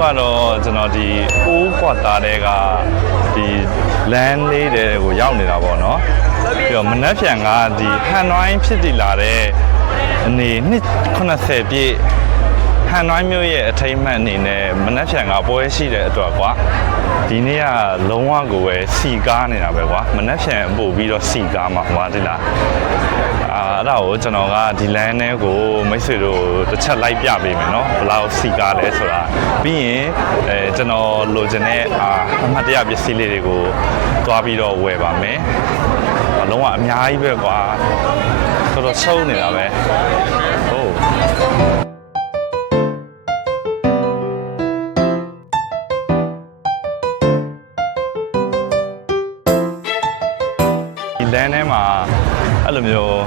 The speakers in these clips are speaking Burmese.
ကတော့ကျွန်တော်ဒီအိုးကွာတာတွေကဒီလမ်းလေးတွေကိုရောက်နေတာပေါ့နော်ပြီးတော့မနှက်ဖြန်ကဒီဟန်နွိုင်းဖြစ်တည်လာတဲ့အနေ280ပြည့်ဟန်နွိုင်းမျိုးရဲ့အထိမ်းအမှတ်အနေနဲ့မနှက်ဖြန်ကပွဲရှိတဲ့အတွက်ကွာဒီနေ့ကလုံးဝကိုပဲစီကားနေတာပဲကွာမနှက်ဖြန်ပို့ပြီးတော့စီကားမှာကွာဒီလားအဲ့ဒါကိုကျွန်တော်ကဒီလမ်းထဲကိုမိတ်ဆွေတို့တစ်ချက်လိုက်ပြပေးမယ်နော်ဘယ်လောက်စီကားလဲဆိုတာပြီးရင်ကျွန်တော်လိုချင်တဲ့အမှတ်တရပစ္စည်းလေးတွေကိုသွားပြီးတော့ဝယ်ပါမယ်လုံးဝအများကြီးပဲကွာတော်တော်ဆုံးနေတာပဲဟုတ်ဒီလမ်းထဲမှာအဲ့လိုမျိုး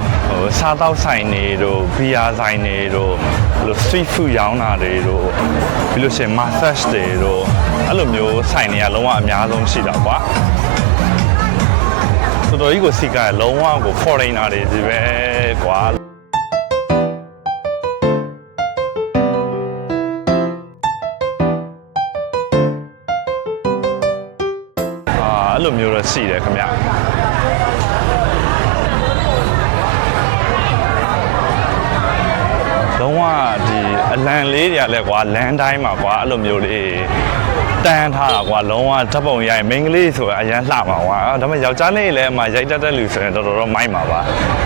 စားတောက်ဆိုင်တွေတို့ဘီယာဆိုင်တွေတို့အဲ့လို street food ရောင်းတာတွေတို့ပြီးလို့ရှိရင် massage တွေတို့အဲ့လိုမျိုးဆိုင်တွေကလုံးဝအများဆုံးရှိတာကွာတော်တော်ကြီးကိုစီကလုံးဝကို foreigner တွေကြီးပဲကွာအဲ့လိုမျိုးတော့ရှိတယ်ခင်ဗျလုံးဝဒီအလံလေးတွေကလည်းကွာလမ်းတိုင်းမှာကွာအဲ့လိုမျိုးလေးတန်းထားတာကွာလုံးဝဓာတ်ပုံရိုက်မိန်းကလေးဆိုတာအရန်လှမှာကွာဒါပေမဲ့ယောက်ျားလေးလည်းအမှရိုက်တတ်တဲ့လူဆိုရင်တော်တော်မိုက်မှာပါ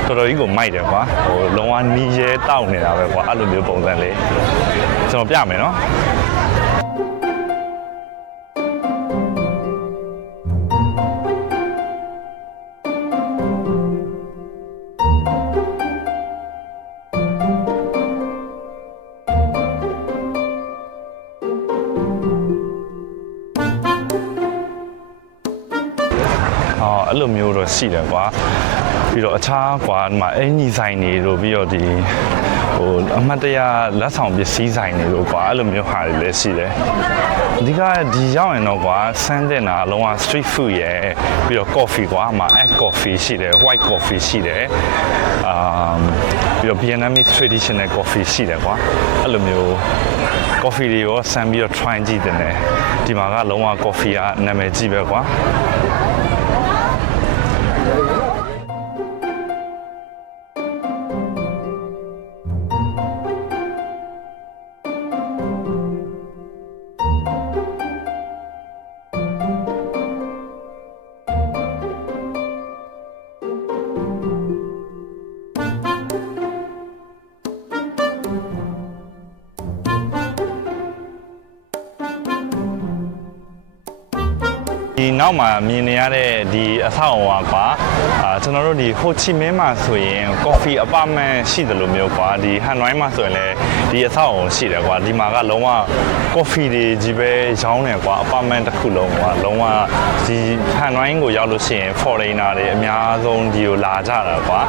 တော်တော်ကြီးကိုမိုက်တယ်ကွာဟိုလုံးဝနီးရဲတောက်နေတာပဲကွာအဲ့လိုမျိုးပုံစံလေးကျွန်တော်ပြမယ်နော်အဲ့လိုမျိုးတော့ရှိတယ်ကွာပြီးတော့အခြားကွာဒီမှာအင်ကြီးဆိုင်တွေတို့ပြီးတော့ဒီဟိုအမှတ်တရလက်ဆောင်ပစ္စည်းဆိုင်တွေတို့ကွာအဲ့လိုမျိုးဟာတွေလည်းရှိတယ်အဓိကဒီရောက်ရင်တော့ကွာစမ်းတဲ့နာအလုံးဝ street food ရယ်ပြီးတော့ coffee ကွာအမှ egg coffee ရှိတယ် white coffee ရှိတယ်ပြီးတော့ Vietnamese traditional coffee ရှိတယ်ကွာအဲ့လိုမျိုး coffee တွေရောစမ်းပြီးတော့ try ကြည့်တယ်ဒီမှာကလုံးဝ coffee ကနာမည်ကြီးပဲကွာဒီနောက်မှာမြင်နေရတဲ့ဒီအဆောက်အအုံကွာကျွန်တော်တို့ဒီဟိုချီမင်းမှာဆိုရင် coffee apartment ရှိတယ်လို့မျိုးကွာဒီဟန်နွိုင်းမှာဆိုရင်လည်းဒီအဆောက်အအုံရှိတယ်ကွာဒီမှာကလုံးဝ coffee တွေကြီးပဲရောင်းနေကွာ apartment တစ်ခုလုံးကွာလုံးဝဒီဟန်နွိုင်းကိုရောက်လို့ရှိရင် foreigner တွေအများဆုံးဒီကိုလာကြတာကွာ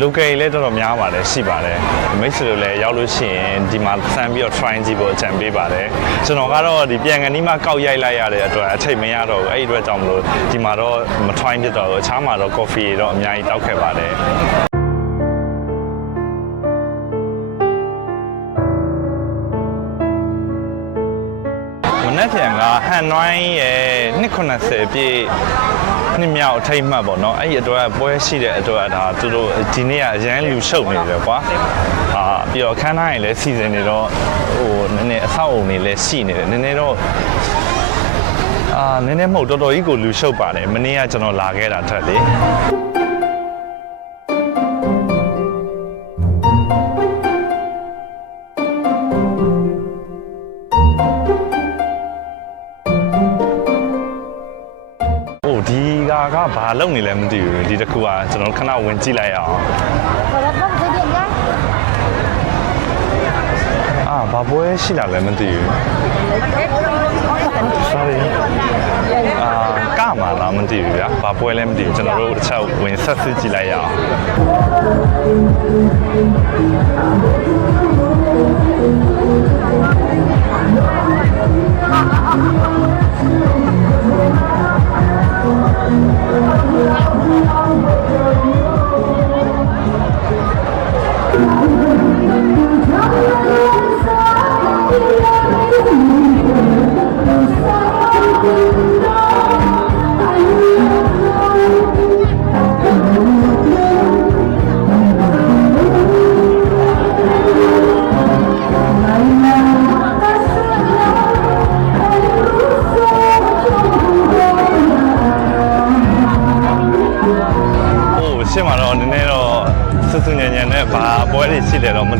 local လည်းတော်တော်များပါတယ်ရှိပါတယ်မိတ်ဆွေတို့လည်းရောက်လို့ရှိရင်ဒီမှာစမ်းပြီးတော့ try ကြည့်ဖို့အကြံပေးပါတယ်ကျွန်တော်ကတော့ဒီပြန်ကန်ဒီမှာကောက်ရိုက်လိုက်ရတဲ့အတွက်အချိန်မရတော့ဘူးအဲ့ဒီအတွက်ကြောင့်မလို့ဒီမှာတော့မ try ဖြစ်တော့ဘူးအခြားမှာတော့ coffee တော့အများကြီးတောက်ခဲ့ပါတယ်မနေ့ကဟန်နွိုင်းရဲ့290ပြည့်နှစ်မြောက်အထိမ်းအမှတ်ပေါ့နော်အဲ့ဒီအတွက်ပွဲရှိတဲ့အတွက်ဒါသူတို့ဒီနေ့ကအရန်လူရှုပ်နေတယ်ကွာပြီးတော့ခန်းထားရင်လည်းစီစဉ်နေတော့ဟိုနည်းနည်းအဆောက်အုံတွေလည်းရှိနေတယ်နည်းနည်းတော့နည်းနည်းမဟုတ်တော်တော်ကြီးကိုလူရှုပ်ပါတယ်မနေ့ကကျွန်တော်လာခဲ့တာထက်လေဒီကဘာလုပ်နေလဲမသိဘူးဒီတစ်ခုကကျွန်တော်ခဏဝင်ကြည့်လိုက်အောင်ဘာပွဲရှိလာလဲမသိဘူး sorry ကမှာလားမသိဘူးဗျာဘာပွဲလဲမသိဘူးကျွန်တော်တို့တစ်ချက်ဝင်ဆက်စစ်ကြည့်လိုက်ရအောင်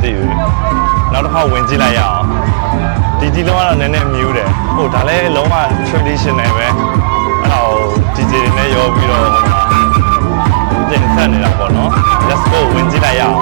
သိဘူးနောက်တစ်ခါဝင်ကြည့်လိုက်ရအောင်ဒီလုံးကတော့နည်းနည်းမြူးတယ်ဟိုဒါလည်းလုံးဝ traditional ပဲအဲ့တော့ DJ တွေနဲ့ရောပြီးတော့ဟိုမှာပြင်ဆက်နေတာပေါ့နော် let's go ဝင်ကြည့်လိုက်ရအောင်